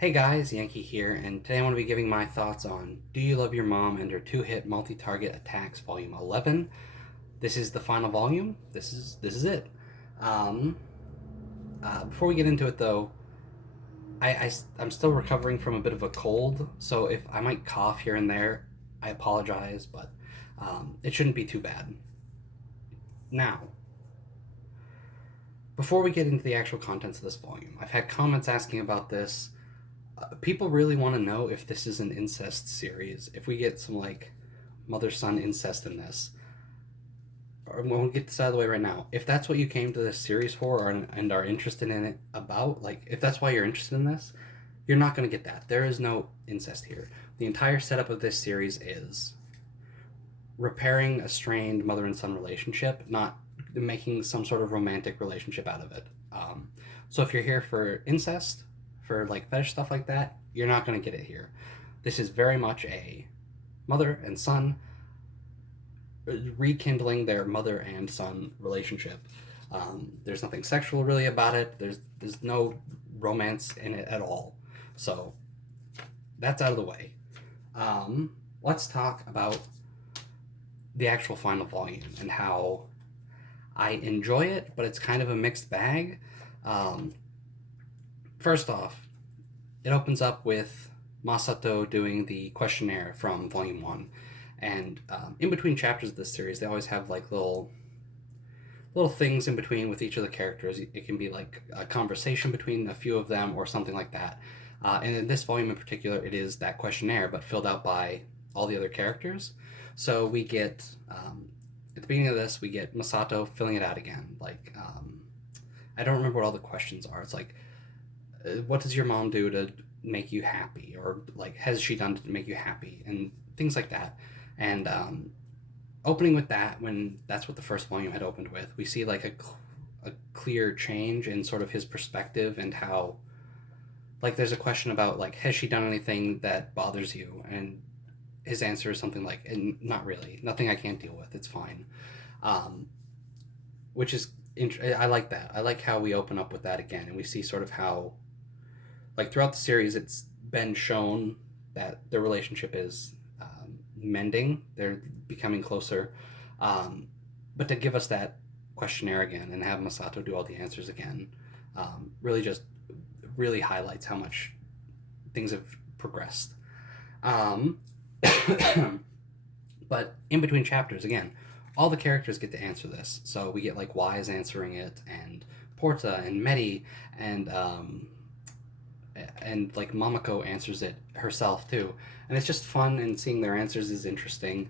Hey guys, Yankee here, and today I want to be giving my thoughts on Do You Love Your Mom and Her Two-Hit Multi-Target Attacks Volume 11. This is the final volume. This is it. Um, Before we get into it though, I'm still recovering from a bit of a cold, so if I might cough here and there, I apologize, but it shouldn't be too bad. Now, before we get into the actual contents of this volume, I've had comments asking about this. People really want to know if this is an incest series. If we get some like mother-son incest in this, or we'll get this out of the way right now. If that's what you came to this series for, and are interested in it about, like if that's why you're interested in this, you're not going to get that. There is no incest here. The entire setup of this series is repairing a strained mother and son relationship, not making some sort of romantic relationship out of it. So if you're here for incest, for like fetish stuff like that, you're not going to get it here. This is very much a mother and son rekindling their mother and son relationship. There's nothing sexual really about it. There's no romance in it at all. So that's out of the way. Let's talk about the actual final volume and how I enjoy it, but it's kind of a mixed bag. Um, First off, it opens up with Masato doing the questionnaire from Volume 1. And in between chapters of this series, they always have like little things in between with each of the characters. It can be like a conversation between a few of them or something like that. And in this volume in particular, it is that questionnaire, but filled out by all the other characters. So we get, at the beginning of this, we get Masato filling it out again. Like, I don't remember what all the questions are. It's like, what does your mom do to make you happy? Or like, has she done to make you happy? And things like that. And opening with that, when that's what the first volume had opened with, we see like a clear change in sort of his perspective and how, like, there's a question about like, has she done anything that bothers you? And his answer is something like, not really, nothing I can't deal with, it's fine. um, which is I like that. I like how we open up with that again, and we see sort of how, like, throughout the series, it's been shown that their relationship is mending. They're becoming closer, um, but to give us that questionnaire again and have Masato do all the answers again, really just really highlights how much things have progressed. Um, but in between chapters, again, all the characters get to answer this. So we get like Wise answering it, and Porta and Medi, and like Mamako answers it herself too. And it's just fun, and seeing their answers is interesting.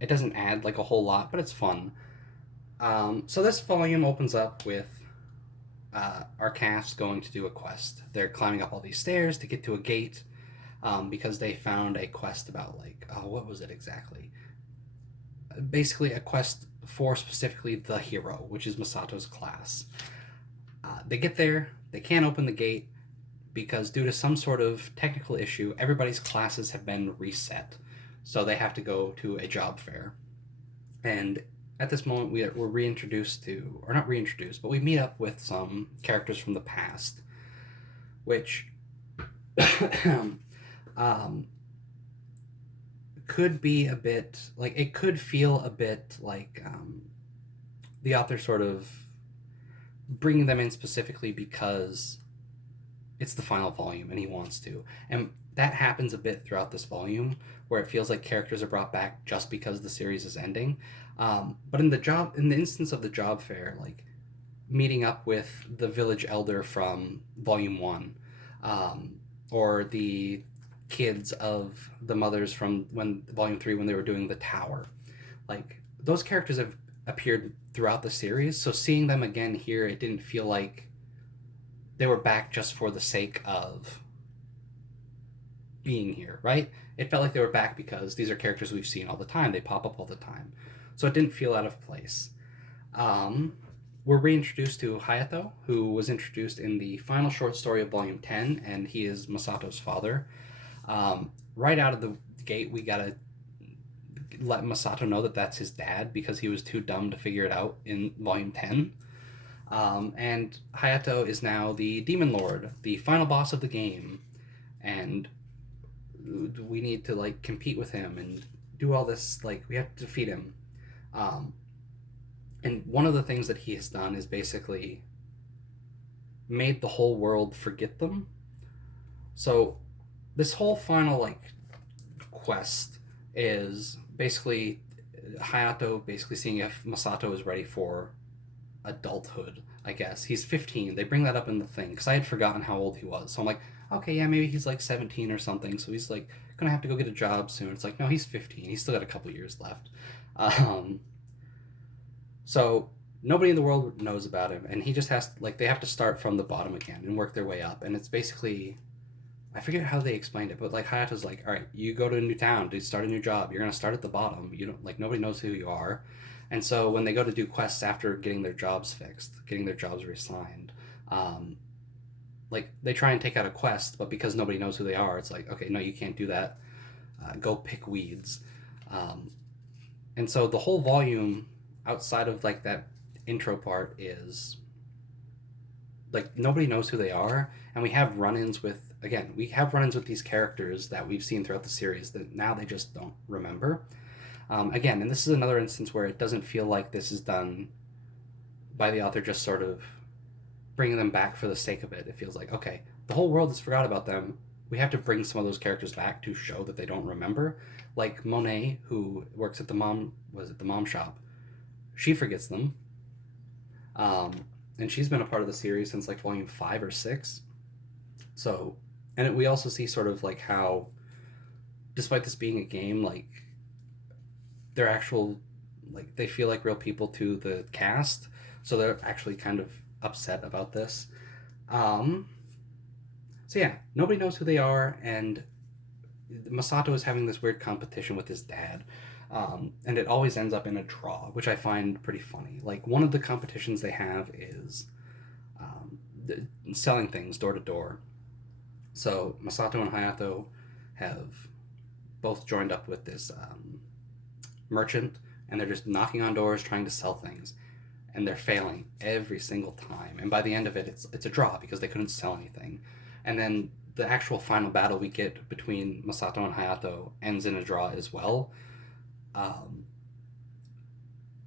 It doesn't add like a whole lot, but it's fun. So this volume opens up with our cast going to do a quest. They're climbing up all these stairs to get to a gate, because they found a quest about like, oh, what was it exactly? Basically, a quest for specifically the hero, which is Masato's class. They get there, they can't open the gate because due to some sort of technical issue, everybody's classes have been reset. So they have to go to a job fair. And at this moment, we're reintroduced to, or not reintroduced, but we meet up with some characters from the past, which um, could be a bit like, it could feel a bit like the author sort of bringing them in specifically because it's the final volume and he wants to. And that happens a bit throughout this volume, where it feels like characters are brought back just because the series is ending. But in the instance of the job fair, like meeting up with the village elder from volume 1, or the kids of the mothers from when volume 3, when they were doing the tower, like those characters have appeared throughout the series, so seeing them again here, it didn't feel like they were back just for the sake of being here, right? It felt like they were back because these are characters we've seen all the time. They pop up all the time. So it didn't feel out of place. Um, we're reintroduced to Hayato, who was introduced in the final short story of Volume 10, and he is Masato's father. Right out of the gate, we gotta let Masato know that that's his dad because he was too dumb to figure it out in Volume 10. And Hayato is now the Demon Lord, the final boss of the game, and we need to like compete with him and do all this. Like we have to defeat him. Um, and one of the things that he has done is basically made the whole world forget them. So this whole final like quest is basically Hayato basically seeing if Masato is ready for adulthood. I guess he's 15. They bring that up in the thing because I had forgotten how old he was. So I'm like, okay, yeah, maybe he's like 17 or something. So he's like gonna have to go get a job soon. It's like, no, he's 15. He's still got a couple years left. Um, so nobody in the world knows about him, and he just has like they have to start from the bottom again and work their way up. And it's basically I forget how they explained it, but like Hayato's like, all right, you go to a new town to start a new job. You're gonna start at the bottom. You don't like nobody knows who you are, and so when they go to do quests after getting their jobs fixed, getting their jobs reassigned, um, like they try and take out a quest, but because nobody knows who they are, it's like, okay, no, you can't do that. Go pick weeds, um, and so the whole volume outside of like that intro part is like nobody knows who they are, and we have run-ins with these characters that we've seen throughout the series that now they just don't remember. Again, and this is another instance where it doesn't feel like this is done by the author just sort of bringing them back for the sake of it. It feels like, okay, the whole world has forgot about them. We have to bring some of those characters back to show that they don't remember. Like Monet, who works at the mom shop, she forgets them. Um, and she's been a part of the series since like volume 5 or 6. So, we also see sort of like how, despite this being a game, like they're actual, like they feel like real people to the cast. So they're actually kind of upset about this. Um, so yeah, nobody knows who they are, and Masato is having this weird competition with his dad. And it always ends up in a draw, which I find pretty funny. Like one of the competitions they have is um, selling things door to door. So Masato and Hayato have both joined up with this merchant, and they're just knocking on doors trying to sell things, and they're failing every single time. And by the end of it, it's a draw because they couldn't sell anything. And then the actual final battle we get between Masato and Hayato ends in a draw as well. Um,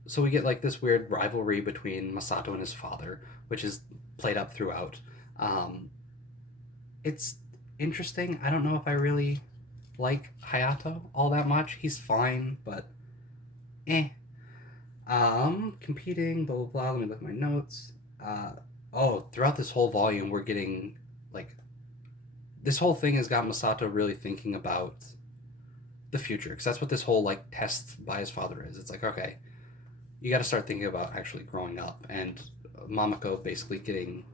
so we get like this weird rivalry between Masato and his father, which is played up throughout. Um, it's interesting. I don't know if I really like Hayato all that much. He's fine, but eh. Competing, blah blah blah. Let me look at my notes. Uh, throughout this whole volume, we're getting like this whole thing has got Masato really thinking about the future because that's what this whole like test by his father is. It's like, okay, you got to start thinking about actually growing up, and Mamako basically getting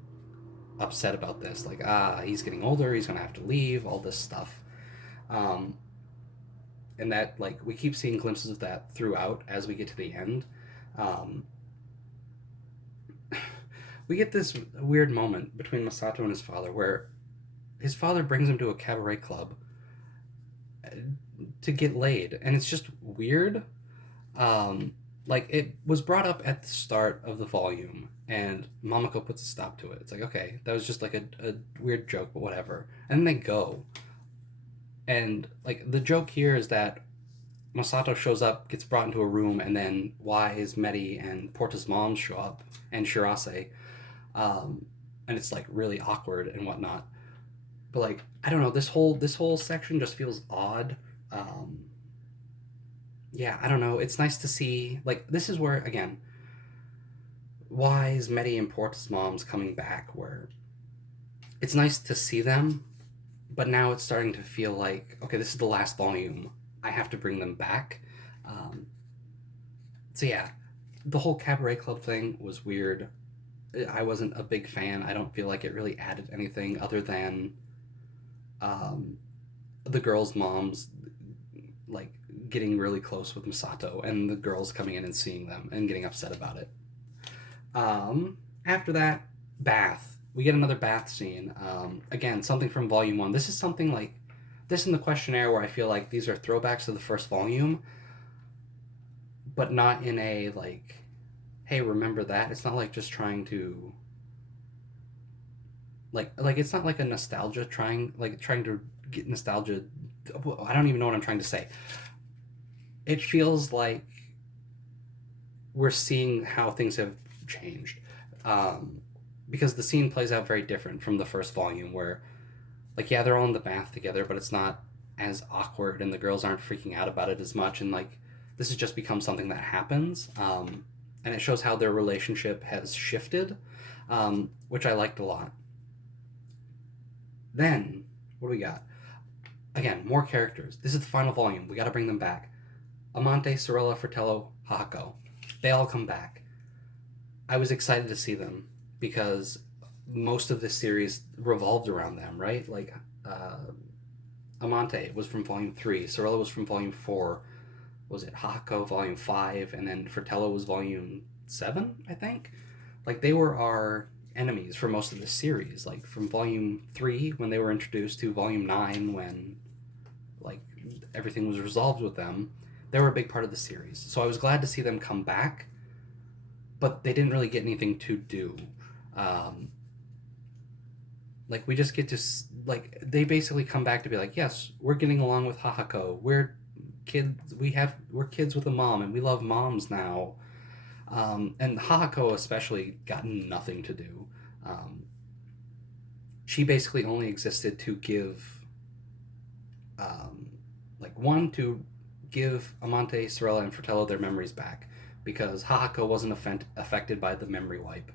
upset about this, like he's getting older, he's gonna have to leave, all this stuff. Um, and that like we keep seeing glimpses of that throughout as we get to the end. Um, we get this weird moment between Masato and his father where his father brings him to a cabaret club to get laid, and it's just weird. Um, like it was brought up at the start of the volume, and Mamako puts a stop to it. It's like, okay, that was just like a weird joke, but whatever. And then they go, and like the joke here is that Masato shows up, gets brought into a room, and then Wise, Medi, and Porta's mom show up, and Shirase, um, and it's like really awkward and whatnot. But like I don't know, this whole section just feels odd. Um, yeah, I don't know. It's nice to see like this is where again Wise, Medi, and Porta's moms coming back. Where it's nice to see them, but now it's starting to feel like okay, this is the last volume. I have to bring them back. Um, so yeah, the whole cabaret club thing was weird. I wasn't a big fan. I don't feel like it really added anything other than um, the girls' moms like getting really close with Misato and the girls coming in and seeing them and getting upset about it. After that, bath. We get another bath scene. Again, something from volume 1. This is something like this in the questionnaire where I feel like these are throwbacks to the first volume, but not in a like hey, remember that. It's not like just trying to like it's not like a nostalgia trying to get nostalgia. I don't even know what I'm trying to say. It feels like we're seeing how things have changed, um, because the scene plays out very different from the first volume, where like yeah they're all in the bath together, but it's not as awkward, and the girls aren't freaking out about it as much, and like this has just become something that happens, and it shows how their relationship has shifted, which I liked a lot. Then what do we got? Again, more characters. This is the final volume. We got to bring them back. Amante, Sorella, Fratello, Hako. They all come back. I was excited to see them because most of this series revolved around them, right? Like, uh, Amante was from volume 3, Sorella was from volume 4, was it Hako volume 5, and then Fratello was volume 7, I think? Like, they were our enemies for most of the series. Like, from volume 3, when they were introduced, to volume 9, when, like, everything was resolved with them, they were a big part of the series. So I was glad to see them come back, but they didn't really get anything to do. Um, like we just get to like they basically come back to be like, yes, we're getting along with Hahako. We're kids. We're kids with a mom, and we love moms now. And Hahako especially got nothing to do. Um, she basically only existed to give, um, like one to give Amante, Sorella, and Fratello their memories back because Hahako wasn't affected by the memory wipe.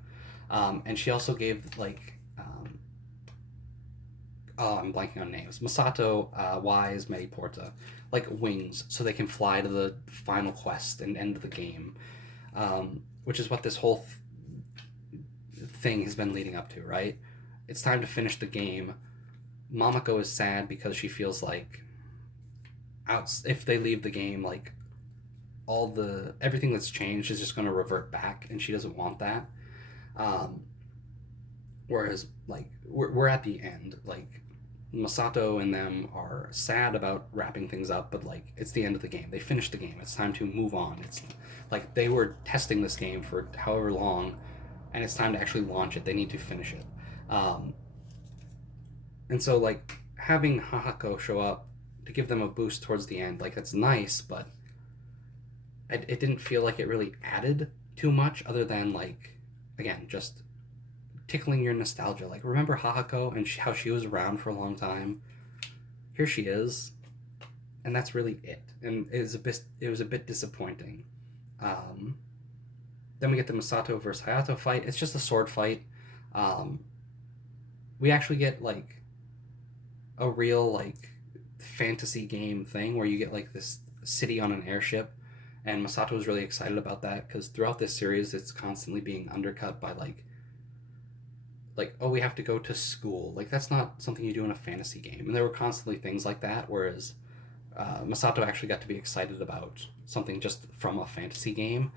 And she also gave like oh, I'm blanking on names. Masato, Wise, Porta, like wings, so they can fly to the final quest and end the game, which is what this whole thing has been leading up to, right? It's time to finish the game. Mamako is sad because she feels like if they leave the game, like everything that's changed is just going to revert back, and she doesn't want that. Um, whereas like we're at the end, like Masato and them are sad about wrapping things up, but like it's the end of the game. They finished the game. It's time to move on. It's like they were testing this game for however long, and it's time to actually launch it. They need to finish it. Um, and so like having Hahako show up to give them a boost towards the end, like that's nice, but it didn't feel like it really added too much other than like again just tickling your nostalgia. Like remember Hahako and how she was around for a long time. Here she is, and that's really it. And it was a bit disappointing. Um, then we get the Masato versus Hayato fight. It's just a sword fight. Um, we actually get like a real like fantasy game thing where you get like this city on an airship, and Masato is really excited about that because throughout this series it's constantly being undercut by like oh we have to go to school, like that's not something you do in a fantasy game, and there were constantly things like that, whereas Masato actually got to be excited about something just from a fantasy game.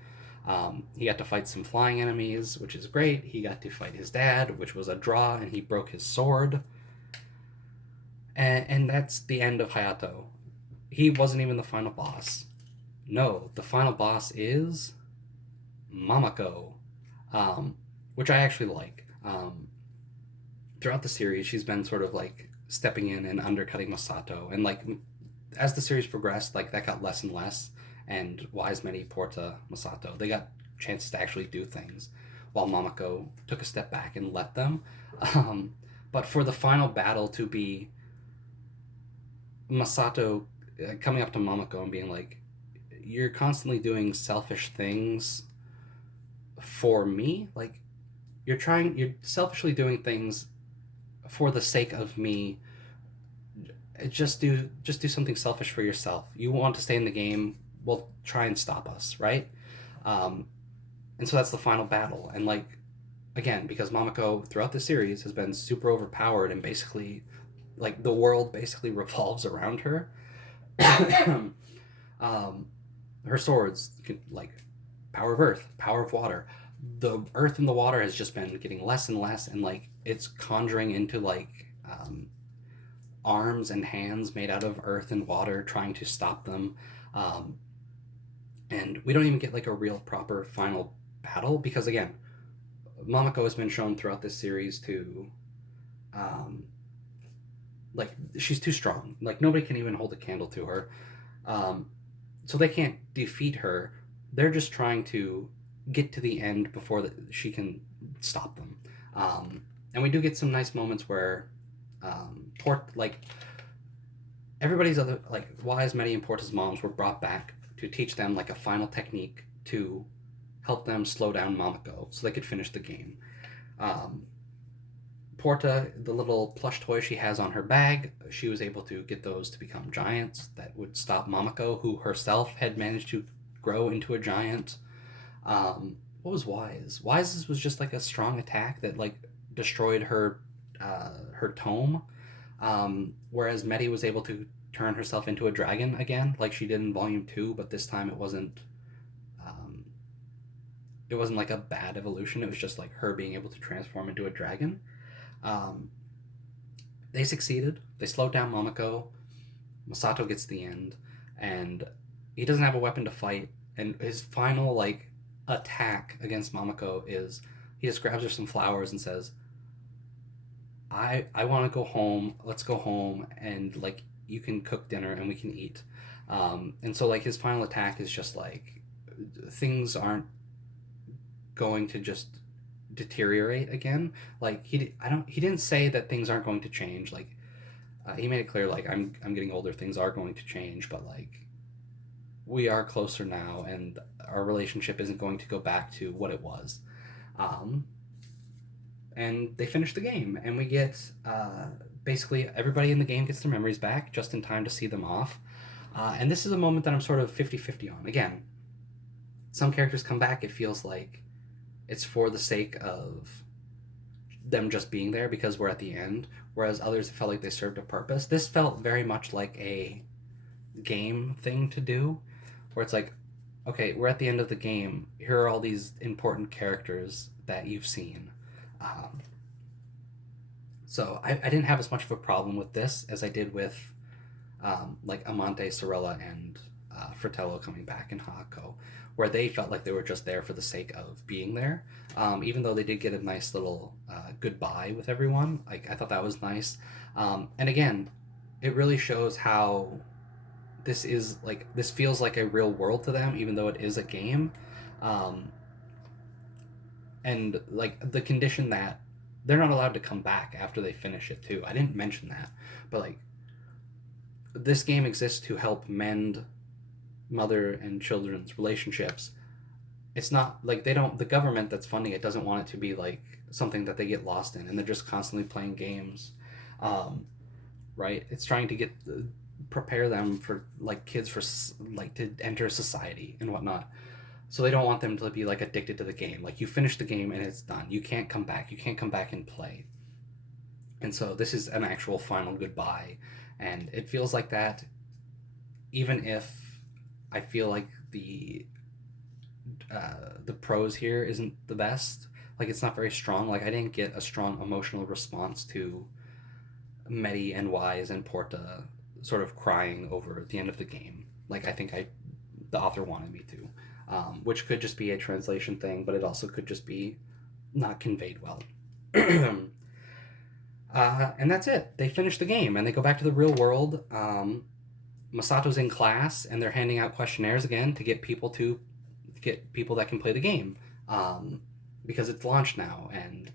He got to fight some flying enemies, which is great. He got to fight his dad, which was a draw, and he broke his sword. And that's the end of Hayato. He wasn't even the final boss. No, the final boss is Mamako, um, which I actually like. Throughout the series, she's been sort of like stepping in and undercutting Masato, and like as the series progressed, like that got less and less. And Wise Many, Porta, Masato, they got chances to actually do things, while Mamako took a step back and let them. Um, but for the final battle to be Masato coming up to Mamako and being like, "You're constantly doing selfish things for me. Like you're selfishly doing things for the sake of me. Just do something selfish for yourself. You want to stay in the game, well try and stop us, right?" um, and so that's the final battle, and like again because Mamako throughout the series has been super overpowered, and basically like the world basically revolves around her. um, Her swords can, like power of earth, power of water, the earth and the water has just been getting less and less, and like it's conjuring into like arms and hands made out of earth and water trying to stop them. um, and we don't even get like a real proper final battle, because again, Momoko has been shown throughout this series to, um, like, she's too strong. Like, nobody can even hold a candle to her. Um, so they can't defeat her. They're just trying to get to the end before she can stop them. And we do get some nice moments where like everybody's other, like Wise, Medi, and Porta's moms were brought back to teach them like a final technique to help them slow down Momoko so they could finish the game. Um, Porta, the little plush toy she has on her bag, she was able to get those to become giants that would stop Momoko, who herself had managed to grow into a giant. What was Wise? Wise's was just like a strong attack that like destroyed her tome. Whereas Medi was able to turn herself into a dragon again, like she did in Volume 2, but this time um, it wasn't like a bad evolution. It was just like her being able to transform into a dragon. Um, they succeeded. They slowed down Momoko. Masato gets the end, and he doesn't have a weapon to fight. And his final like attack against Momoko is he just grabs her some flowers and says, I want to go home. Let's go home, and like you can cook dinner and we can eat." And so like his final attack is just like things aren't going to just deteriorate again. Like he didn't say that things aren't going to change. Like he made it clear like I'm getting older. Things are going to change, but like we are closer now, and our relationship isn't going to go back to what it was. Um, and they finish the game, and we get basically everybody in the game gets their memories back just in time to see them off. And this is a moment that I'm sort of 50-50 on. Again, some characters come back, it feels like it's for the sake of them just being there because we're at the end, whereas others felt like they served a purpose. This felt very much like a game thing to do, where it's like, okay, we're at the end of the game. Here are all these important characters that you've seen. Um, so I didn't have as much of a problem with this as I did with like Amante, Sorella, and Fratello coming back in Hako, where they felt like they were just there for the sake of being there. Even though they did get a nice little goodbye with everyone, like I thought that was nice. And again, it really shows how this feels like a real world to them, even though it is a game. Um, and like the condition that they're not allowed to come back after they finish it too. I didn't mention that, but like this game exists to help mend mother and children's relationships. It's not like the government that's funding it doesn't want it to be like something that they get lost in and they're just constantly playing games. Um, right? It's trying to prepare them for like kids for like to enter society and whatnot. So they don't want them to be like addicted to the game. Like you finish the game and it's done. You can't come back. You can't come back and play. And so this is an actual final goodbye, and it feels like that. Even if I feel like the prose here isn't the best, like it's not very strong. Like I didn't get a strong emotional response to Medi and Wise and Porta sort of crying over the end of the game. Like I think the author wanted me to, which could just be a translation thing, but it also could just be not conveyed well. And that's it. They finish the game and they go back to the real world. Masato's in class and they're handing out questionnaires again to get people that can play the game, because it's launched now, and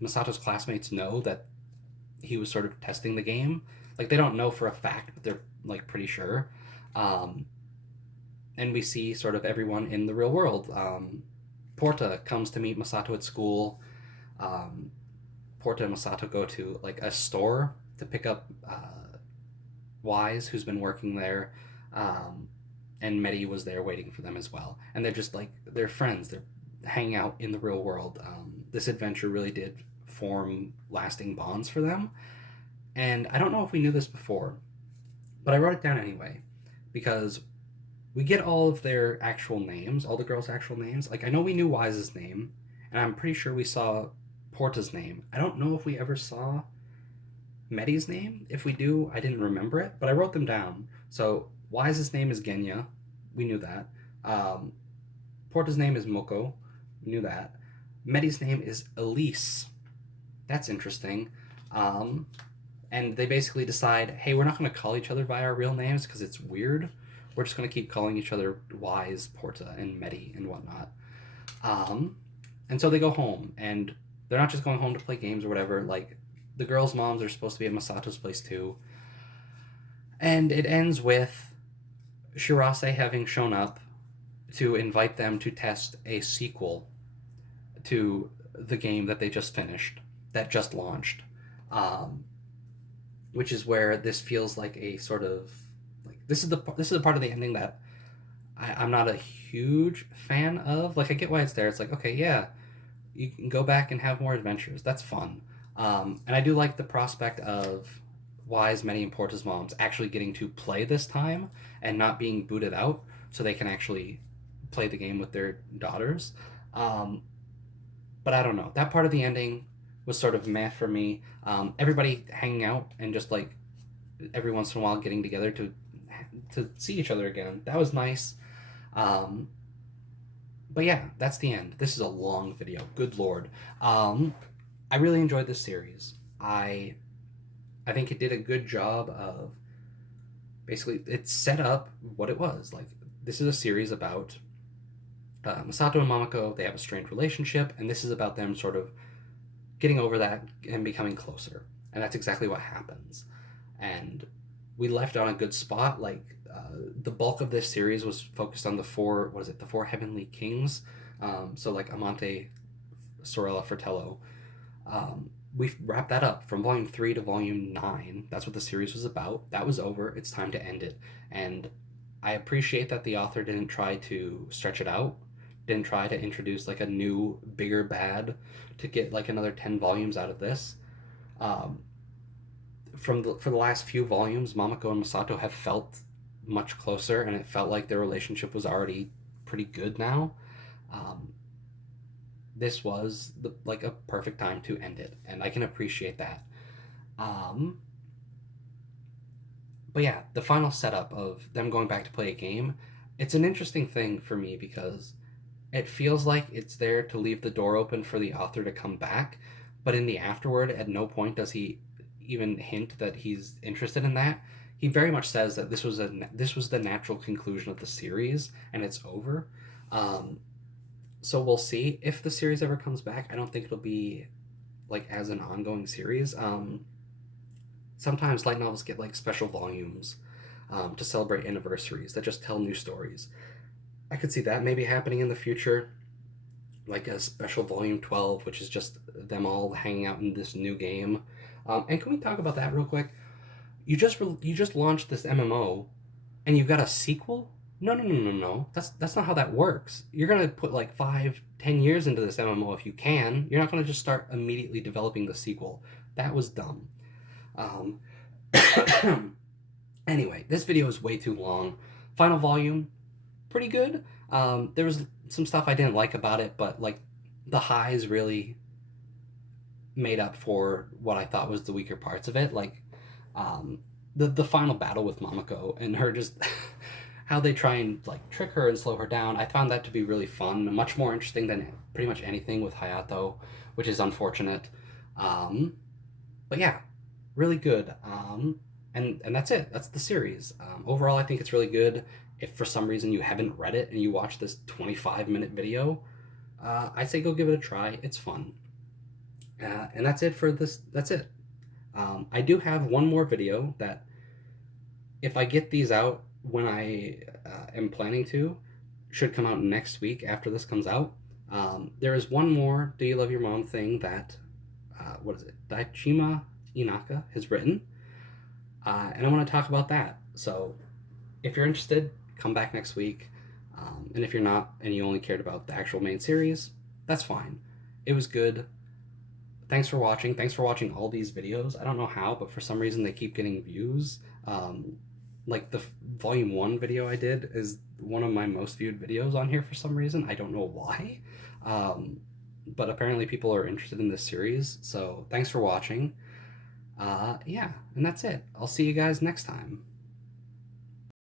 Masato's classmates know that he was sort of testing the game. Like they don't know for a fact, but they're like pretty sure. Um, and we see sort of everyone in the real world. Porta comes to meet Masato at school. Um, Porta and Masato go to like a store to pick up Wise, who's been working there, and Medi was there waiting for them as well. And they're just like they're friends. They're hanging out in the real world. This adventure really did form lasting bonds for them. And I don't know if we knew this before, but I wrote it down anyway because we get all of their actual names, all the girls' actual names. Like I know we knew Wise's name, and I'm pretty sure we saw Porta's name. I don't know if we ever saw Medi's name. If we do, I didn't remember it, but I wrote them down. So Wise's name is Genya. We knew that. Porta's name is Moko. Knew that. Medi's name is Elise. That's interesting. Um, and they basically decide, hey, we're not going to call each other by our real names because it's weird. We're just going to keep calling each other Wise, Porta, and Medi and whatnot. Um, and so they go home, and they're not just going home to play games or whatever. Like, the girls' moms are supposed to be at Masato's place too. And it ends with Shirase having shown up to invite them to test a sequel to the game that they just finished, that just launched. Um, which is where this feels like a sort of like this is a part of the ending that I'm not a huge fan of. Like, I get why it's there. It's like, okay, yeah, you can go back and have more adventures. That's fun. And I do like the prospect of Wise, Many, and Porta's moms actually getting to play this time and not being booted out, so they can actually play the game with their daughters. Um, but I don't know. That part of the ending was sort of meh for me. Everybody hanging out and just like every once in a while getting together to see each other again. That was nice. Um, but yeah, that's the end. This is a long video. Good lord. I really enjoyed this series. I think it did a good job of basically it set up what it was. Like, this is a series about Masato and Momoko. They have a strained relationship, and this is about them sort of getting over that and becoming closer. And that's exactly what happens. And we left on a good spot. Like, the bulk of this series was focused on the four heavenly kings. So like Amante, Sorella, Fratello. We wrapped that up from volume 3 to volume 9. That's what the series was about. That was over. It's time to end it. And I appreciate that the author didn't try to stretch it out, didn't try to introduce like a new, bigger bad to get like another 10 volumes out of this. Um, for the last few volumes, Mamako and Masato have felt much closer, and it felt like their relationship was already pretty good now. Um, this was like a perfect time to end it, and I can appreciate that. Um, but yeah, the final setup of them going back to play a game, it's an interesting thing for me because it feels like it's there to leave the door open for the author to come back, but in the afterword, at no point does he even hint that he's interested in that. He very much says that this was the natural conclusion of the series and it's over. Um, so we'll see if the series ever comes back. I don't think it'll be like as an ongoing series. Sometimes light novels get like special volumes to celebrate anniversaries that just tell new stories. I could see that maybe happening in the future, like a special volume 12, which is just them all hanging out in this new game. And can we talk about that real quick? You just launched this MMO, and you got a sequel? No, no, no, no, no. That's not how that works. You're gonna put like 5, 10 years into this MMO if you can. You're not gonna just start immediately developing the sequel. That was dumb. Um, anyway, this video is way too long. Final volume, pretty good. There was some stuff I didn't like about it, but like the highs really made up for what I thought was the weaker parts of it. Like the final battle with Mamako and her just how they try and like trick her and slow her down. I found that to be really fun, much more interesting than pretty much anything with Hayato, which is unfortunate. But yeah, really good. And that's it. That's the series. Overall, I think it's really good. If for some reason you haven't read it and you watch this 25-minute video, I say go give it a try. It's fun. And that's it for this. That's it. I do have one more video that, if I get these out when I am planning to, should come out next week after this comes out. There is one more Do You Love Your Mom thing that, what is it? Daichima Inaka has written. And I want to talk about that. So if you're interested, come back next week. And if you're not, and you only cared about the actual main series, that's fine. It was good. Thanks for watching. Thanks for watching all these videos. I don't know how, but for some reason they keep getting views. Like the volume 1 video I did is one of my most viewed videos on here for some reason. I don't know why. But apparently people are interested in this series. So thanks for watching. Yeah, and that's it. I'll see you guys next time.